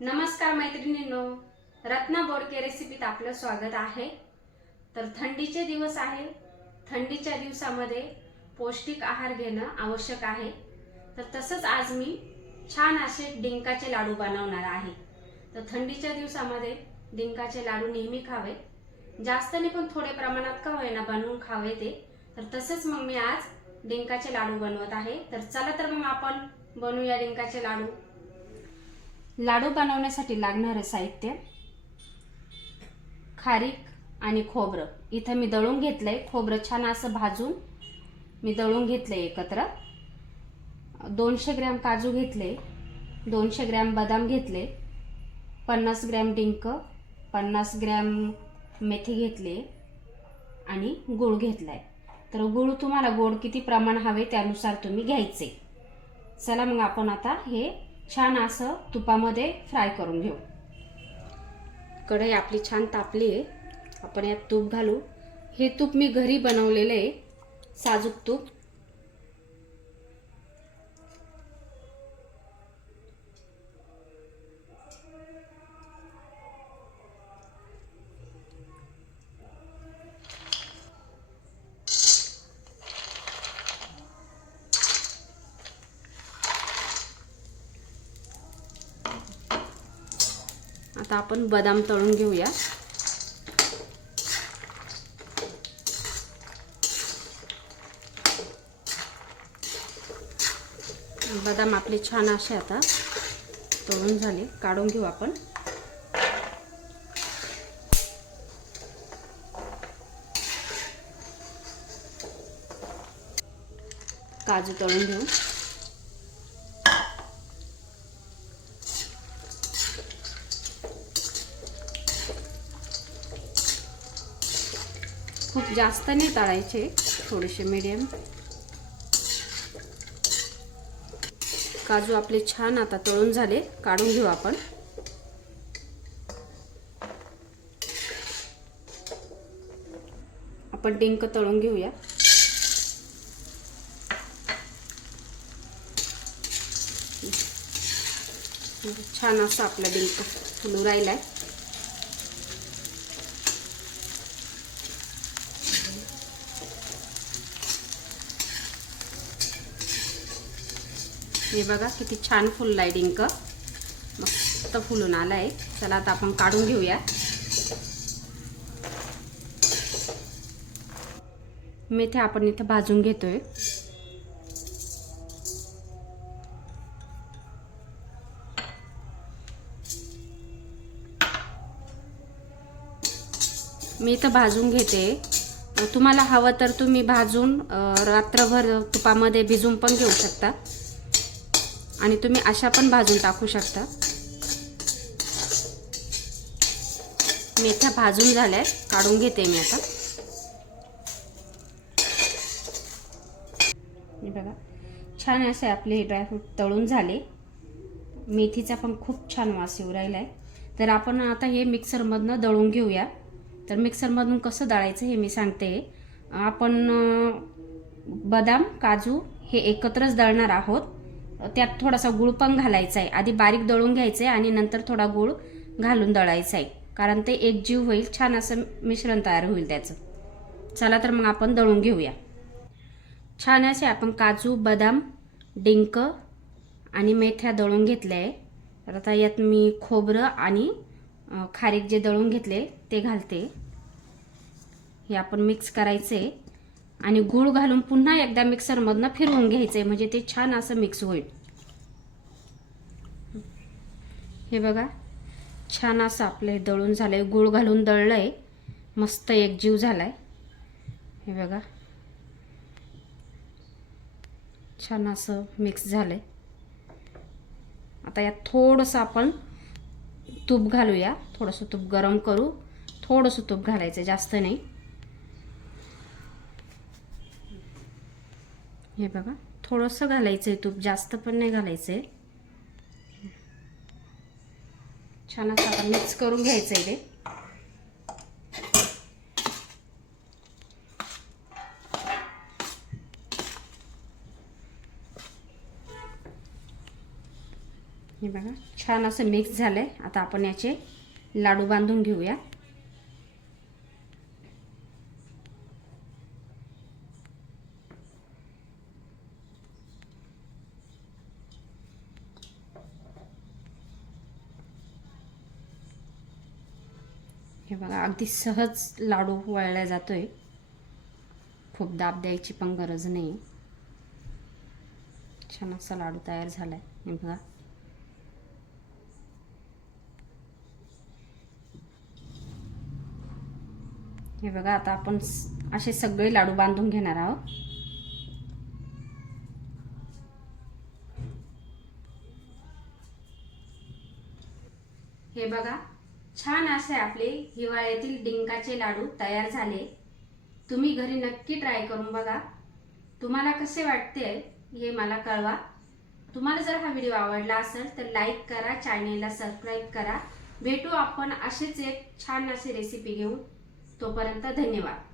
नमस्कार मैत्रिणींनो रत्ना बोडके रेसिपीत आपलं स्वागत आहे. तर थंडीचे दिवस आहे. थंडीच्या दिवसामध्ये पौष्टिक आहार घेणं आवश्यक आहे. तर तसंच आज मी छान असे डिंकाचे लाडू बनवणार आहे. तर थंडीच्या दिवसामध्ये डिंकाचे लाडू नेहमी खावे. जास्त नाही पण थोडे प्रमाणात का होईना बनवून खावे ते. तर तसंच मग मी आज डिंकाचे लाडू बनवत आहे. तर चला तर मग आपण बनवूया डिंकाचे लाडू. लाडू बनवण्यासाठी लागणारं साहित्य खारीक आणि खोबरं. इथं मी दळून घेतलं आहे खोबरं छान असं भाजून मी दळून घेतलंय एकत्र. दोनशे ग्रॅम काजू घेतले. दोनशे ग्रॅम बदाम घेतले. पन्नास ग्रॅम डिंक पन्नास ग्रॅम मेथी घेतली आणि गूळ आहे तर गूळ तुम्हाला गोड किती प्रमाण हवे त्यानुसार तुम्ही घ्यायचे. चला मग आपण आता हे छान असं तुपामध्ये फ्राय करून घेऊ. कढई आपली छान तापली आहे. आपण यात तूप घालू. हे तूप मी घरी बनवलेलं आहे. साजूक तूप. आता आपण बदाम तळून घेऊया. बदाम आपले छान असे आता तळून झाले. काढून घेऊ आपण. काजू तळून घेऊ. खूप जास्त नाही तळायचे थोडेसे मीडियम काजू आपले छान आता तळून झाले काढून घेऊ आपण. आपण डिंक तळून घेऊया. छान असं आपला डिंक फुलू आहे हे बघा किती छान फुललाय डिंक. मस्त फुलून आलाय चला आता आपण काढून घेऊया. मेथ्या आपण इथं भाजून घेतोय. मी इथं भाजून घेते. तुम्हाला हवं तर तुम्ही भाजून रात्रभर तुपामध्ये भिजून पण घेऊ शकता. आणि तुम्ही अशा पण भाजून टाकू शकता. मेथ्या भाजून झाल्या आहेत काढून घेते मी आता. बघा छान असे आपले ड्रायफ्रूट तळून झाले. मेथीचा पण खूप छान वास येऊ राहिला आहे तर आपण आता हे मिक्सरमधनं दळून घेऊया. तर मिक्सरमधून कसं दळायचं हे मी सांगते. आपण बदाम काजू हे एकत्रच दळणार आहोत. त्यात थोडासा गुळ पण घालायचा आहे आधी बारीक दळून घ्यायचं आहे आणि नंतर थोडा गुळ घालून दळायचा आहे कारण ते एकजीव होईल छान असं मिश्रण तयार होईल त्याचं. चला तर मग आपण दळून घेऊया. छान असे आपण काजू बदाम डिंक आणि मेथ्या दळून घेतल्या आहे तर आता यात मी खोबरं आणि खारीक जे दळून घेतले ते घालते. हे आपण मिक्स करायचे आणि गूळ घालून पुन्हा एकदा मिक्सरमधनं फिरवून घ्यायचे म्हणजे ते छान असं मिक्स होईल. हे बघा छान असं आपलं दळून झालं आहे गूळ घालून दळलं आहे मस्त एकजीव आहे हे बघा छान असं मिक्स झालं आहे आता यात थोडंसं आपण तूप घालूया. थोडंसं तूप गरम करू. थोडंसं तूप घालायचं जास्त नाही. हे बघा थोडंसं घालायचं आहे तूप जास्त पण नाही घालायचं आहे छान असं आता मिक्स करून घ्यायचं आहे ते. हे बघा छान असं मिक्स झालंय. आता आपण याचे लाडू बांधून घेऊया. हे बघा अगदी सहज लाडू वळला जातोय. खूप दाब द्यायची पण गरज नाही. छान असा लाडू तयार झालाय. हे बघा. हे बघा आता आपण असे सगळे लाडू बांधून घेणार आहोत. हे बघा. छान असे आपले हिवाळ्यातील डिंकाचे लाडू तयार झाले. तुम्ही घरी नक्की ट्राय करून बघा. तुम्हाला कसे वाटते हे मला कळवा. तुम्हाला जर हा व्हिडिओ आवडला असेल तर लाईक करा चॅनेलला सबस्क्राईब करा. भेटू आपण असेच एक छान अशी रेसिपी घेऊन. तोपर्यंत धन्यवाद.